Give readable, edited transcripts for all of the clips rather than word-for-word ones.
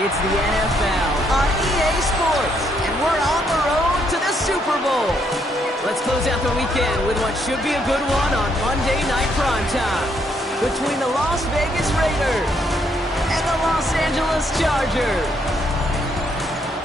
It's the NFL on EA Sports, and we're on the road to the Super Bowl. Let's close out the weekend with what should be a good one on Monday Night Primetime between the Las Vegas Raiders and the Los Angeles Chargers.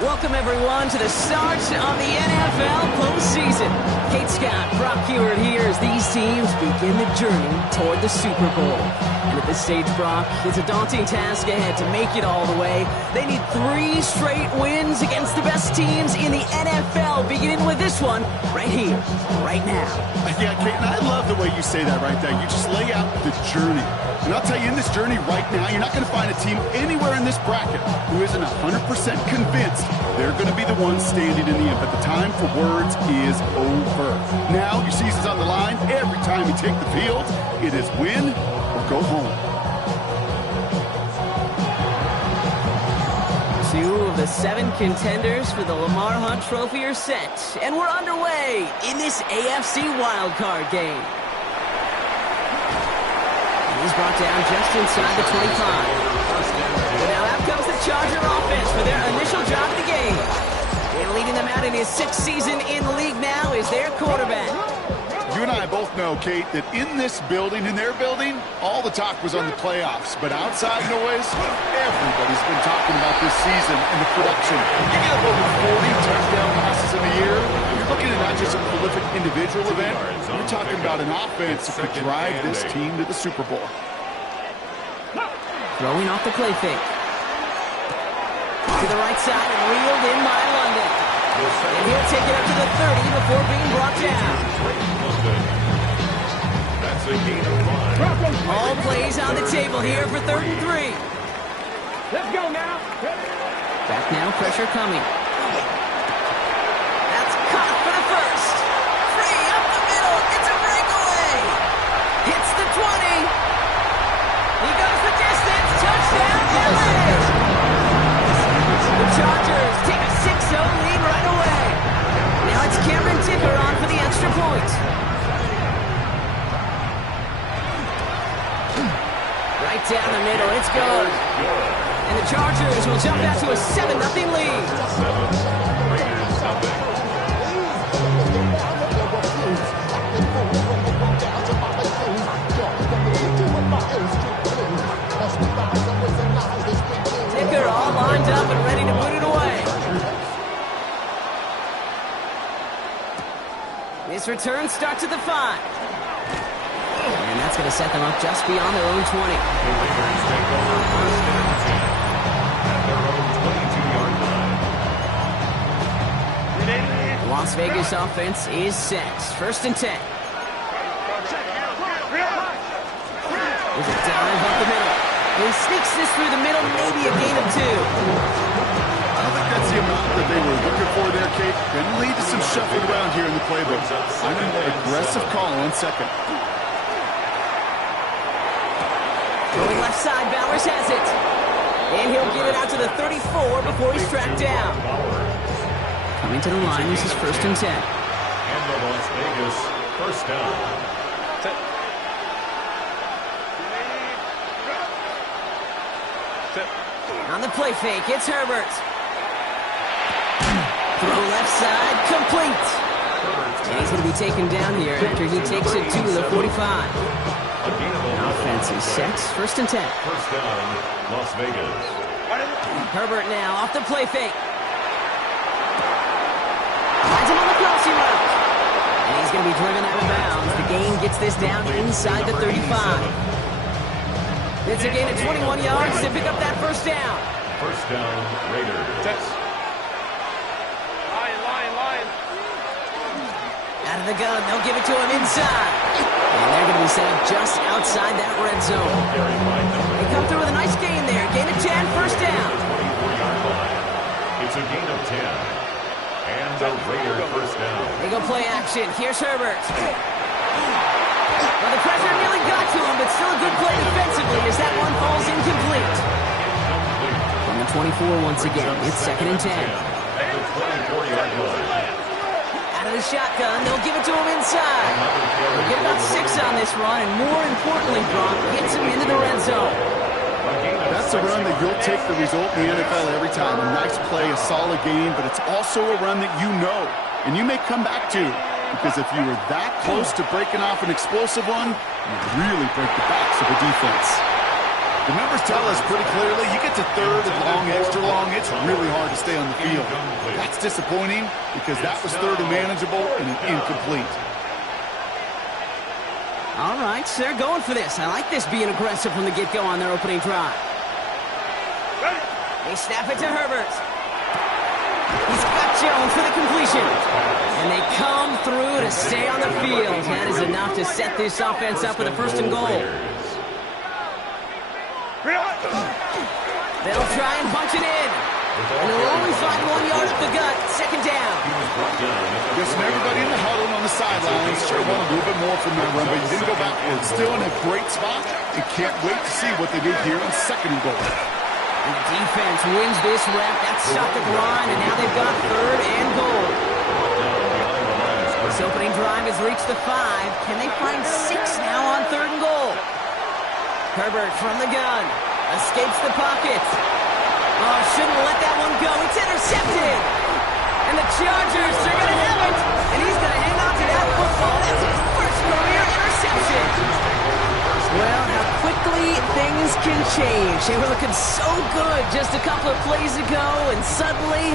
Welcome, everyone, to the start of the NFL postseason. Kate Scott, Brock Huard here as these teams begin the journey toward the Super Bowl. And at this stage, Brock, it's a daunting task ahead to make it all the way. They need 3 straight wins against the best teams in the NFL, beginning with this one right here, right now. Yeah, Kate, and I love the way you say that right there. You just lay out the journey. And I'll tell you, in this journey right now, you're not going to find a team anywhere in this bracket who isn't 100% convinced they're going to be the ones standing in the end. But the time for words is over. Now, your season's on the line. Every time you take the field, it is win or go home. 2 of the 7 contenders for the Lamar Hunt Trophy are set. And we're underway in this AFC wildcard game. He's brought down just inside the 25. But now out comes the Charger offense for their initial drive of the game. And leading them out in his 6th season in the league now is their quarterback. You and I both know, Kate, that in this building, in their building, all the talk was on the playoffs. But outside noise, everybody's been talking about this season and the production. You get over 40 touchdown passes in a year, you're looking at not just a prolific individual event, you're talking about an offense that could drive this team to the Super Bowl. Throwing off the play fake. To the right side and reeled in by London. And he'll take it up to the 30 before being brought down. That's a gain of 5. All plays on the table here for 3rd and 3. Let's go now. Back now, pressure coming. That's caught for the first. Free up the middle. It's a breakaway. Hits the 20. He goes the distance. Touchdown, LA. The Chargers take a 6-0 lead right away. Now it's Cameron Dicker on for the extra point. Right down the middle, it's good. And the Chargers will jump out to a 7-0 lead. 7, Raiders nothing. Dicker all lined up and ready to put it away. This return starts at the 5. And that's going to set them up just beyond their own 20. The Raiders take over 1st and 10 at their own 22-yard line. The Las Vegas offense is set. 1st and 10. There's a dive up the middle. He sneaks this through the middle, maybe a gain of 2. I think that's the amount that they were looking for there, Kate. Going to lead to some shuffling around here in the playbook. I'm an aggressive call on 2nd. Going left side, Bowers has it. And he'll get it out to the 34 before he's tracked down. Coming to the line, this is 1st and 10. And the Las Vegas 1st down. On the play fake, it's Herbert. Throw left side, complete. And he's going to be taken down here after he takes it to the 45. Offense is set. 1st and 10. 1st down, Las Vegas. Herbert now off the play fake. Finds him on the crossing route. And he's going to be driven out of bounds. The gain gets this down inside the 35. It's a gain of 21 yards to pick up that 1st down. 1st down, Raiders. Line. Out of the gun, they'll give it to him inside. And they're going to be set up just outside that red zone. They come through with a nice gain there. Gain of 10, 1st down. 24-yard line. It's a gain of 10. And the Raiders 1st down. They go play action. Here's Herbert. Well, the pressure nearly got to him, but still a good play defensively as that one falls incomplete. From the 24 once again, it's 2nd and 10. At the 24-yard line. Out of the shotgun, they'll give it to him inside. They'll get about 6 on this run, and more importantly, Brock, gets him into the red zone. That's That's a run that you'll take the result in the NFL every time. A nice play, a solid game, but it's also a run that you know, and you may come back to. Because if you were that close to breaking off an explosive one, you really break the backs of the defense. The numbers tell us pretty clearly, you get to third and long, extra long, it's really hard to stay on the field. That's disappointing because that was third and manageable and an incomplete. All right, so they're going for this. I like this being aggressive from the get-go on their opening drive. They snap it to Herbert. He's got Jones for the completion. And they come through to stay on the field. That is enough to set this offense up with a first and goal. They'll try and punch it in. And they'll only find 1 yard up the gut. Second down. Listen, everybody in the huddle on the sidelines sure want a little bit more from that run, but you didn't go backwards. Still in a great spot and can't wait to see what they do here on second and goal. The defense wins this rep. That stopped the run, and now they've got third and goal. This opening drive has reached the 5. Can they find 6 now on third and goal? Herbert from the gun. Escapes the pocket. Oh, shouldn't let that one go. It's intercepted. And the Chargers are going to have it. And he's going to hang on to that football. That's his first career interception. Well, how quickly things can change. They were looking so good just a couple of plays ago, and suddenly,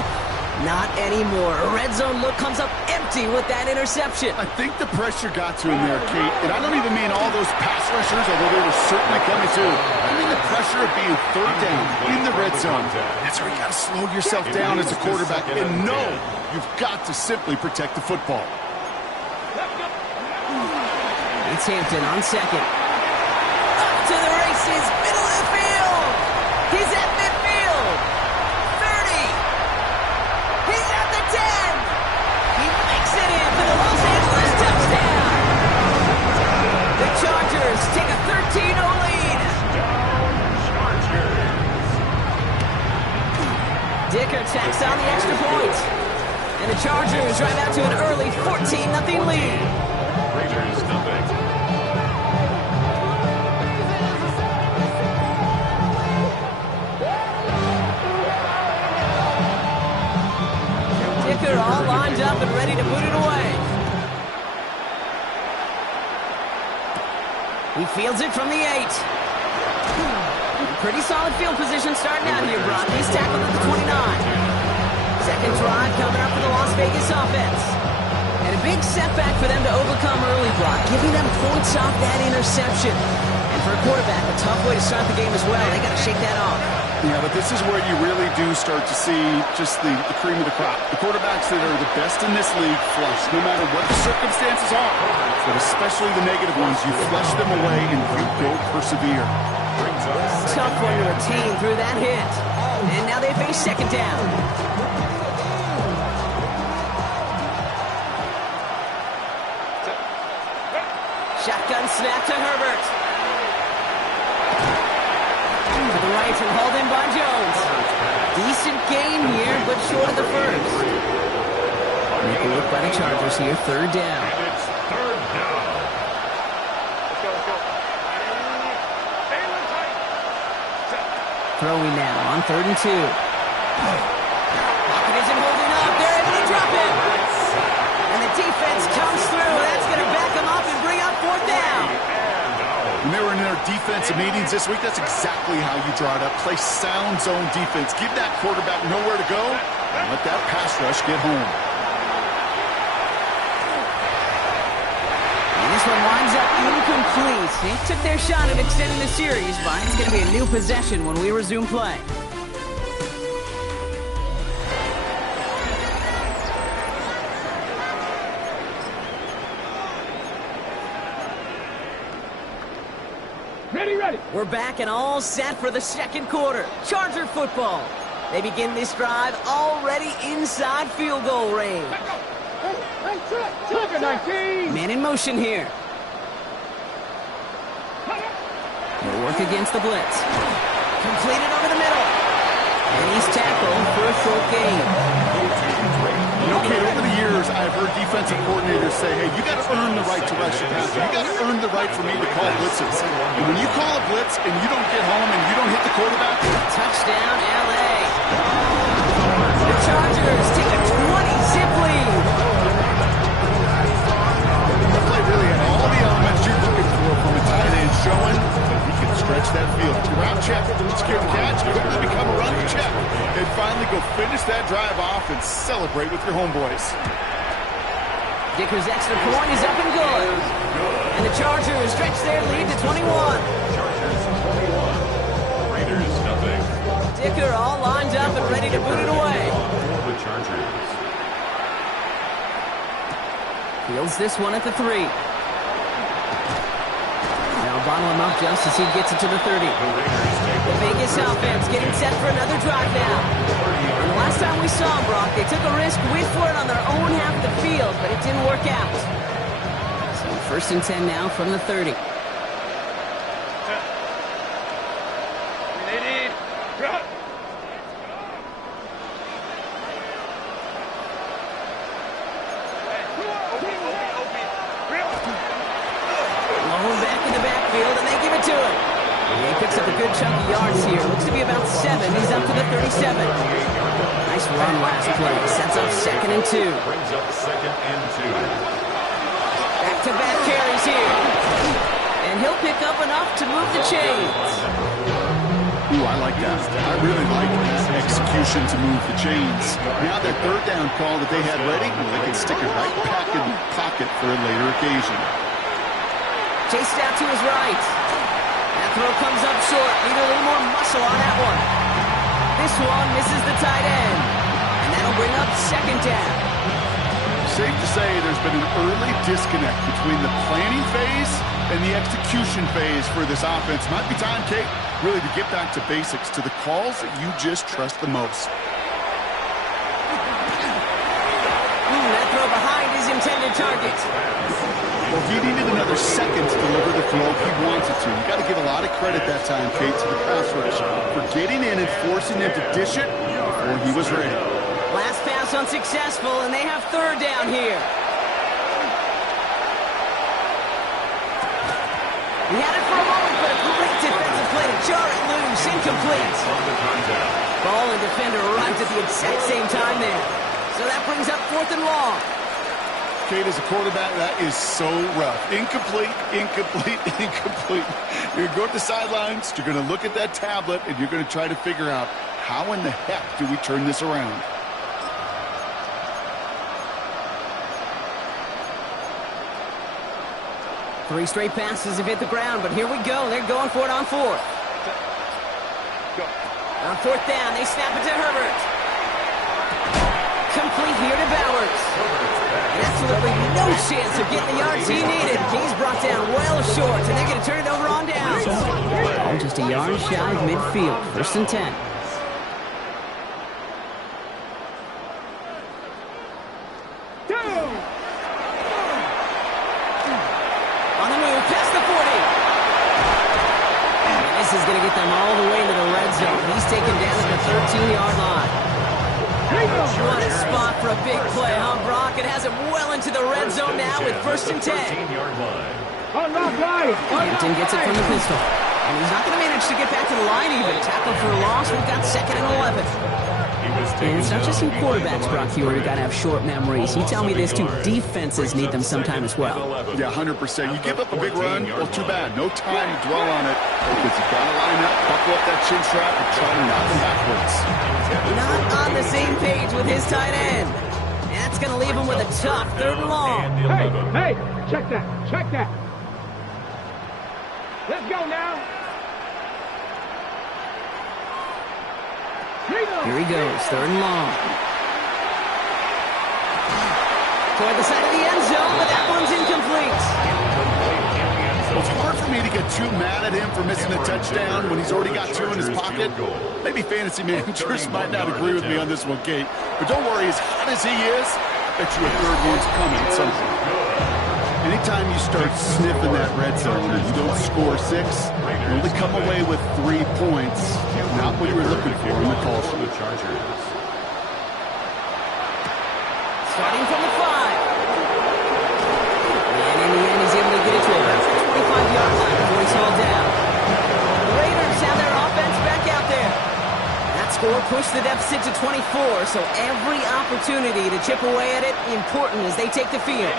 not anymore. A red zone look comes up empty with that interception. I think the pressure got to him there, Kate. And I don't even mean all those pass rushers, although they were certainly coming too. I mean the pressure of being third down in the red zone. That's where you got to slow yourself down as a quarterback and know you've got to simply protect the football. It's Hampton on second. Up to the races, middle of the field. He's at midfield. 30. He's at the 10. He makes it in for the Los Angeles touchdown. The Chargers take a 13-0 lead. Dicker tacks on the extra point. And the Chargers drive out to an early 14-0 lead. Raiders nothing. Dicker all lined up and ready to put it away. He fields it from the 8. Pretty solid field position starting out here, Brock. He's tackled at the 29. Second drive coming up for the Las Vegas offense. And a big setback for them to overcome early, Brock, giving them points off that interception. And for a quarterback, a tough way to start the game as well. They got to shake that off. Yeah, but this is where you really do start to see just the cream of the crop. The quarterbacks that are the best in this league flush, no matter what the circumstances are. But especially the negative ones, you flush them away and you go persevere. Tough one to retain through that hit. And now they face second down. Shotgun snap to Herbert. To the right and hauled in by Jones. Decent gain here, but short of the first. Make a look by the Chargers here, third down. It's third down. Throwing now on 3rd and 2. Pocket isn't holding up. They're able to drop it. And the defense comes through. That's going to back them up and bring up 4th down. When they were in their defensive meetings this week, that's exactly how you draw it up. Play sound zone defense. Give that quarterback nowhere to go and let that pass rush get home. This one winds up incomplete. They took their shot at extending the series, but it's going to be a new possession when we resume play. Ready. We're back and all set for the second quarter. Charger football. They begin this drive already inside field goal range. Man in motion here. He'll work against the blitz. Completed over the middle. And he's tackled for a short gain. Okay, over the years, years, I've heard defensive coordinators say, hey, you got to earn the right to rush your passer. You got to earn the right for me to call blitzes. And when you call a blitz and you don't get home and you don't hit the quarterback, touchdown, LA. The Chargers take a 20-zip lead. The play really had all the elements you're looking for from a tight end, showing that he can stretch that field. Route check, secure catch, quickly become a run check, and finally go finish that drive off and celebrate with your homeboys. Dicker's extra point is up and good. And the Chargers stretch their lead to 21. Chargers 21. Raiders nothing. Dicker all lined up and ready to boot it away. The Chargers. Fields this one at the 3. Now bottle him up just as he gets it to the 30. The Vegas offense getting set for another drive now. And the last time we saw them, Brock, they took a risk, went for it on their own half of the field, but it didn't work out. So 1st and 10 now from the 30. Back in the backfield, and they give it to him. And he picks up a good chunk of yards here. Looks to be about 7. He's up to the 37. Nice run last play. Sets up 2nd and 2. Brings up 2nd and 2. Back-to-back carries here. And he'll pick up enough to move the chains. Ooh, I like that. I really like that execution to move the chains. Now that 3rd down call that they had ready, they can stick it right back in the pocket for a later occasion. Chased out to his right. That throw comes up short. Need a little more muscle on that one. This one misses the tight end. And that'll bring up 2nd down. Safe to say there's been an early disconnect between the planning phase and the execution phase for this offense. Might be time, Kate, really to get back to basics, to the calls that you just trust the most. That throw behind his intended target. Well, he needed another second to deliver the throw he wanted to. You got to give a lot of credit that time, Kate, to the pass rush for getting in and forcing him to dish it before he was ready. Last pass unsuccessful, and they have 3rd down here. He had it for a moment, but a great defensive play to jar it loose. Incomplete. Ball and defender arrived at the exact same time there. So that brings up 4th and long. Kate, as a quarterback, that is so rough. Incomplete, incomplete, incomplete. You're going to go to the sidelines, you're going to look at that tablet, and you're going to try to figure out how in the heck do we turn this around. Three straight passes have hit the ground, but here we go. They're going for it on 4th. On 4th down, they snap it to Herbert. Complete here to Bowers. And absolutely no chance of getting the yards he needed. He's brought down well short, and they're going to turn it over on downs. All just a yard shy of midfield. 1st and 10. On the move, past the 40. And this is going to get them all the way into the red zone. He's taken down at the 13-yard line. What a spot for a big play, huh, Brock? It has him well into the red zone now with 1st and 10. Hampton gets it from the pistol. And he's not going to manage to get back to the line even. Tackle for a loss. We've got 2nd and 11. And it's not just in quarterbacks, Brock Hewitt, who got to have short memories. You tell me this, too. Defenses need them sometime as well. Yeah, 100%. You give up a big run, well, too bad. No time to dwell on it because you've got to line up, buckle up that chin strap, and try to knock them backwards. Not on the same page with his tight end. And that's going to leave him with a tough 3rd and long. Hey, check that. Let's go now. Here he goes, 3rd and long. Toward the side of the end zone, but that one's incomplete. Well, it's hard for me to get too mad at him for missing a touchdown when he's already got 2 in his pocket. Maybe fantasy managers might not agree with me on this one, Kate. But don't worry, as hot as he is, I bet you a 3rd one's coming at some point. Anytime you start sniffing that red zone and you don't score 6, you only come away with 3 points. Not what you were looking for in the call sheet. Starting from the 5. And in the end, he's able to get it to about the 25-yard line before he's hauled down. The Raiders have their offense back out there. That score pushed the deficit to 24, so every opportunity to chip away at it important as they take the field.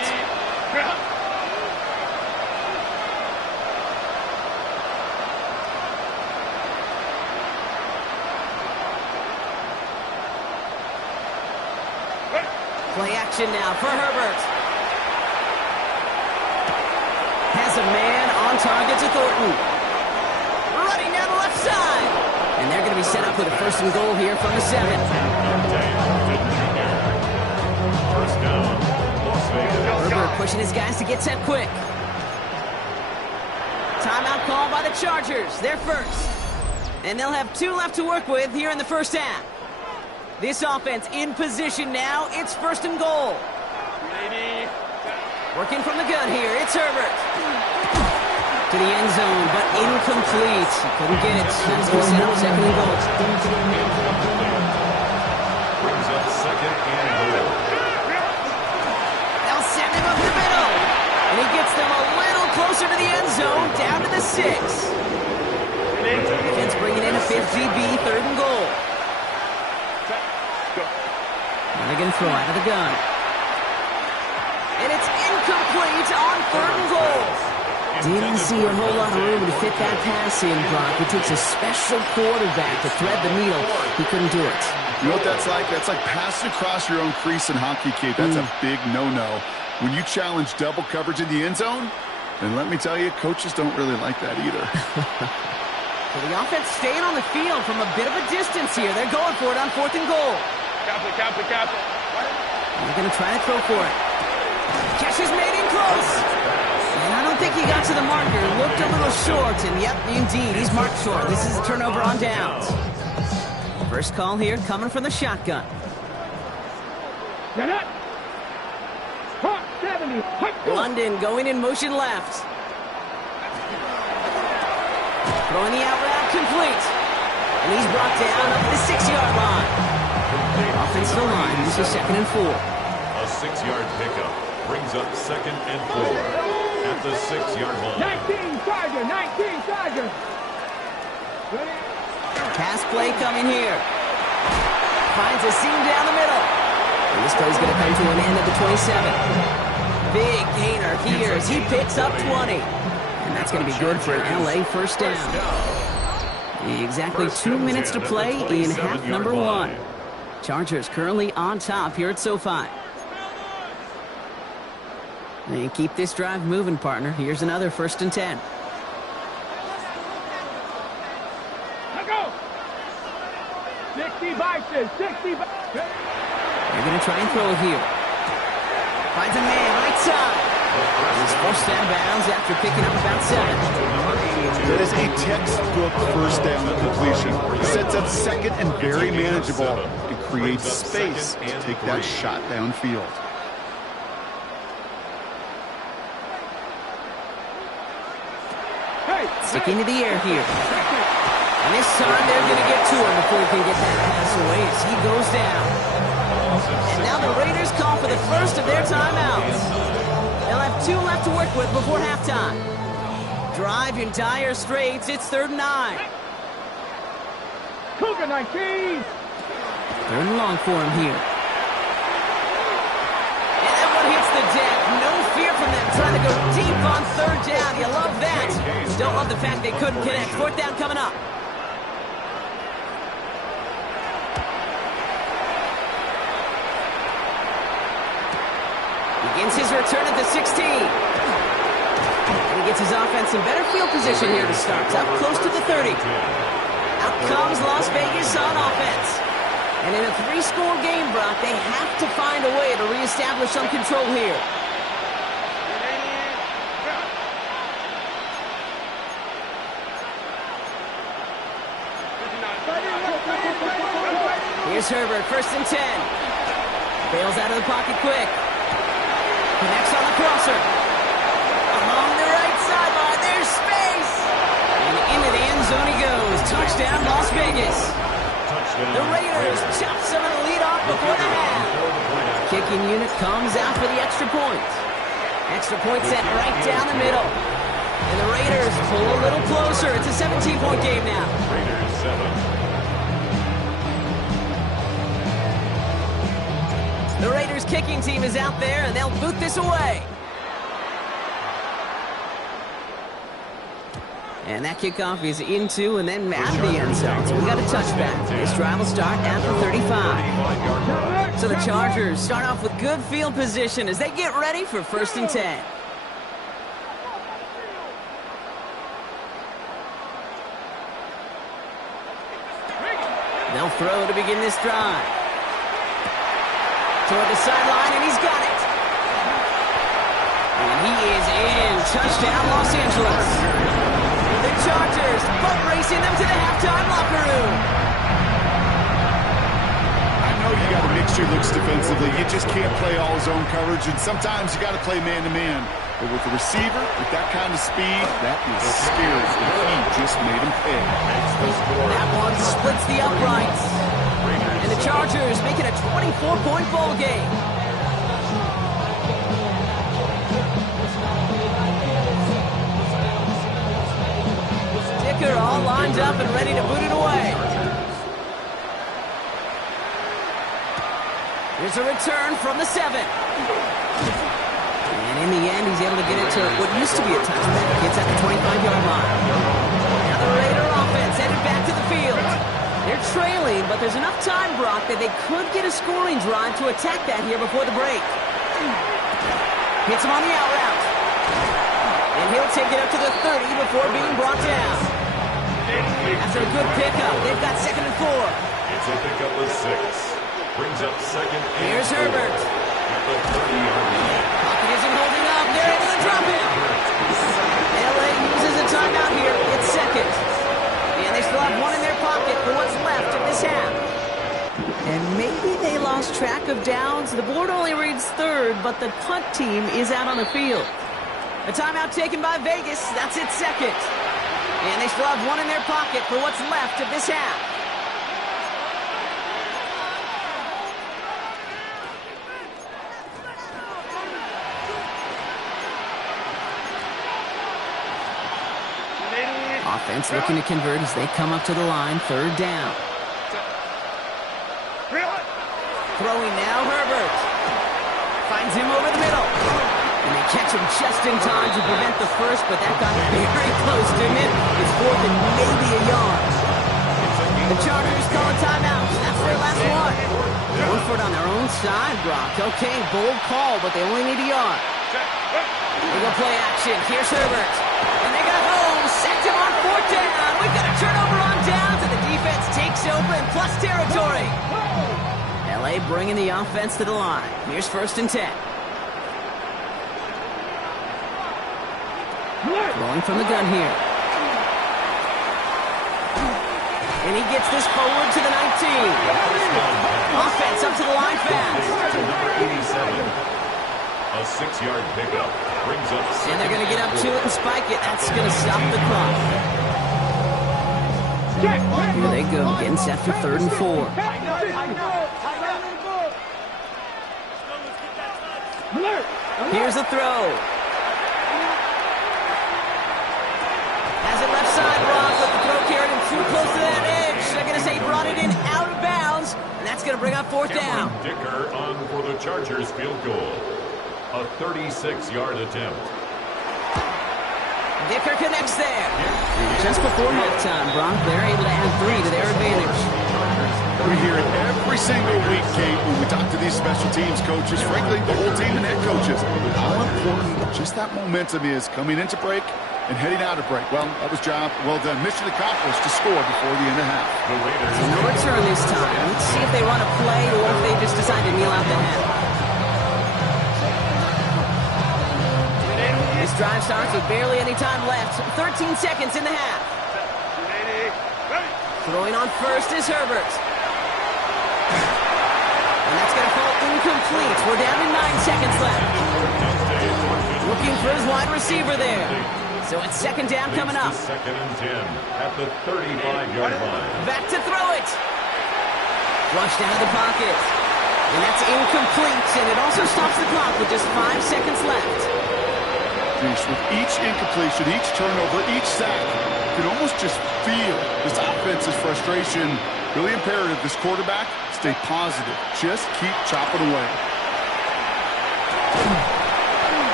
Play action now for Herbert. Has a man on target to Thornton. Running down the left side. And they're going to be set up with a 1st and goal here from the 7. First down, Las Vegas. Herbert pushing his guys to get set quick. Timeout call by the Chargers. They're first. And they'll have 2 left to work with here in the first half. This offense in position now. It's 1st and goal. Working from the gun here. It's Herbert. To the end zone, but incomplete. Couldn't get it. That's going to set up 2nd and goal. Brings up 2nd and goal. They'll send him up the middle. And he gets them a little closer to the end zone. Down to the 6. Defense bringing in a 5th GB, 3rd and goal. Now they're going to throw out of the gun. And it's incomplete on 3rd and goal. Didn't see a whole lot of room to fit that pass in, Brock. It takes a special quarterback to thread the needle. He couldn't do it. You know what that's like? That's like passing across your own crease in hockey, Kate. That's a big no-no. When you challenge double coverage in the end zone, then let me tell you, coaches don't really like that either. So the offense staying on the field from a bit of a distance here. They're going for it on 4th and goal. They're going to try to throw for it. Catch is made in close. And I don't think he got to the marker. Looked a little short. And yep, indeed, he's marked short. This is a turnover on downs. First call here coming from the shotgun. London going in motion left. Throwing the out route complete. And he's brought down up the 6-yard line. Offensive line uses 2nd and 4. A 6-yard pickup brings up 2nd and 4 at the 6-yard line. 19 Charger. Pass play coming here. Finds a seam down the middle. And this play's going to come to an end at the 27. Big gainer here as he picks up 20. And that's going to be good for an LA first down. Exactly 2 minutes to play in half number 1. Chargers currently on top here at SoFi. And keep this drive moving, partner. Here's another 1st and 10. Let go. 60 Bison. They're going to try and throw it here. Finds a man right side. He's forced out of bounds after picking up about 7. That is a textbook first down completion. Sets up 2nd and very manageable and creates space to take that shot downfield. Sticking to the air here. And this time they're going to get to him before he can get that pass away as he goes down. And now the Raiders call for the first of their timeouts. They'll have 2 left to work with before halftime. Drive in dire straits. It's 3rd and 9. Cougar 19. 3rd and long for him here. And that one hits the deck. No fear from them trying to go deep on 3rd down. You love that. Don't love the fact they couldn't connect. 4th down coming up. Begins his return at the 16. And he gets his offense in better field position here to start. Up close to the 30. Out comes Las Vegas on offense. And in a 3-score game, Brock, they have to find a way to reestablish some control here. Here's Herbert, 1st and 10. Bails out of the pocket quick. Connects on the crosser. Along the right sideline, there's space. And into the end zone he goes. Touchdown, Las Vegas. The Raiders chop some of the lead off before the half. kicking unit comes out for the extra point. Extra point set right down the middle. And the Raiders pull a little closer. It's a 17-point game now. Raiders 7. The Raiders kicking team is out there, and they'll boot this away. And that kickoff is into and then out of the end zone. So we got a touchback. This drive will start at the 35. So the Chargers start off with good field position as they get ready for 1st and 10. They'll throw to begin this drive. Toward the sideline, and he's got it. And he is in. Touchdown, Los Angeles. The Chargers boat racing them to the halftime locker room. I know you got to mix your looks defensively. You just can't play all zone coverage, and sometimes you got to play man-to-man. But with the receiver, with that kind of speed, that is scary. And he just made him pay. That one splits the uprights. And the Chargers make it a 24-point ball game. Dicker all lined up and ready to boot it away. Here's a return from the 7. And in the end, he's able to get it to what used to be a touchback. It's at the 25-yard line. Now the Raider offense headed back to the field. They're trailing, but there's enough time, Brock, that they could get a scoring drive to attack that here before the break. Hits him on the out route. And he'll take it up to the 30 before being brought down. After a good pickup, they've got 2nd and 4. It's a pickup of 6. Brings up 2nd and 4. Here's Herbert. At the 30-yard line. Pocket isn't holding up. They're able to drop him. LA uses a timeout here. It's 2nd. And they still have one in their pocket for what's left of this half. And maybe they lost track of downs. The board only reads 3rd, but the punt team is out on the field. A timeout taken by Vegas. That's its 2nd. And they still have one in their pocket for what's left of this half. Offense looking to convert as they come up to the line. 3rd down. Throwing now, Herbert. Finds him over the middle. And they catch him just in time to prevent the first, but that got very close, didn't it? It's 4th and maybe a yard. The Chargers call a timeout. That's their last one. Going for it on their own side, Brock. Okay, bold call, but they only need a yard. They go play action. Here's Herbert. And they got home. Sacked him on 4th down. We've got a turnover on downs, and the defense takes over in plus territory. LA bringing the offense to the line. Here's 1st and 10. Throwing from the gun here. And he gets this forward to the 19. Offense up to the line fast. A 6-yard pickup. Brings up. And they're going to get up to it and spike it. That's going to stop the clock. Here they go, getting set for 3rd and 4. Here's the throw. Has it left side, Brock, but the throw carried him too close to that edge. They're going to say he brought it in out of bounds, and that's going to bring up 4th down. Dicker on for the Chargers field goal. A 36-yard attempt. Dicker connects there. Just before halftime, Brock, they're able to add 3 to their advantage. We hear it every single week, Kate, when we talk to these special teams coaches, frankly, the whole team and head coaches, how important just that momentum is coming into break and heading out of break. Well, that was job well done. Mission accomplished to score before the end of half. The Raiders. So no return this time. Let's see if they run a play or if they just decide to kneel out the half. This drive starts with barely any time left. 13 seconds in the half. Throwing on first is Herbert. And that's going to fall incomplete. We're down to 9 seconds left. Looking for his wide receiver there. So it's 2nd down coming up. 2nd and 10 at the 35-yard line. Back to throw it. Flushed out of the pocket. And that's incomplete, and it also stops the clock with just 5 seconds left. With each incompletion, each turnover, each sack, you can almost just feel this offense's frustration. Really imperative, this quarterback, stay positive. Just keep chopping away.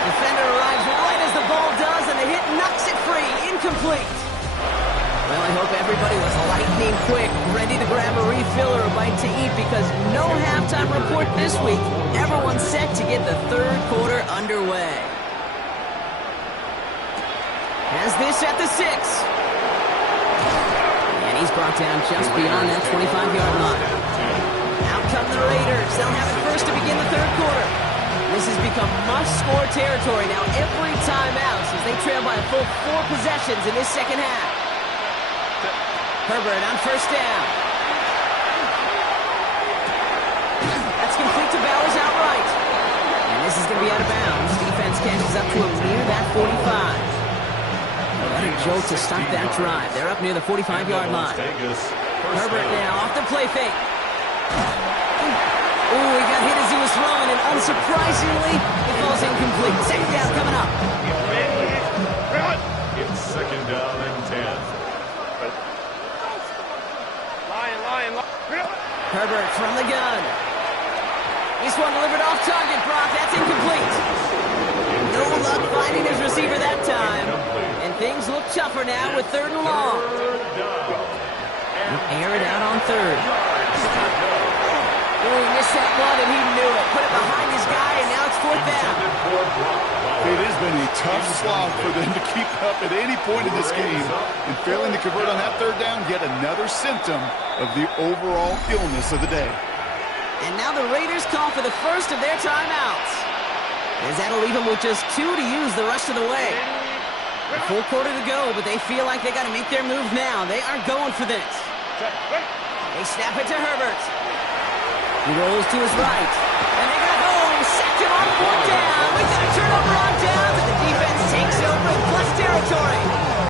Defender arrives right as the ball does, and the hit knocks it free. Incomplete. Well, I hope everybody was lightning quick, ready to grab a refill or a bite to eat, because no halftime report this week. Everyone's set to get the third quarter underway. Has this at the 6. And he's brought down just beyond that 25-yard line. Out come the Raiders. They'll have it first to begin the third quarter. This has become must-score territory now every time out, since they trail by a full 4 possessions in this second half. Herbert on first down. That's complete to Bowers outright. And this is going to be out of bounds. Defense catches up to him near that 45. What a jolt to start that drive. They're up near the 45-yard line. Herbert now off the play fake. Ooh, he got hit as he was throwing, and unsurprisingly, it falls incomplete. Second down coming up. It's second down and 10. Herbert from the gun. This one delivered off target, Brock. That's incomplete. No luck finding his receiver that time. And things look tougher now with 3rd and long. Air it out on 3rd. Oh, he missed that one, and he knew it. Put it behind his guy, and now it's 4th down. It has been a tough slog for them to keep up at any point in this game. And failing to convert on that 3rd down, yet another symptom of the overall illness of the day. And now the Raiders call for the first of their timeouts, as that'll leave them with just 2 to use the rest of the way. A full quarter to go, but they feel like they got to make their move now. They aren't going for this. They snap it to Herbert. He rolls to his right, and they got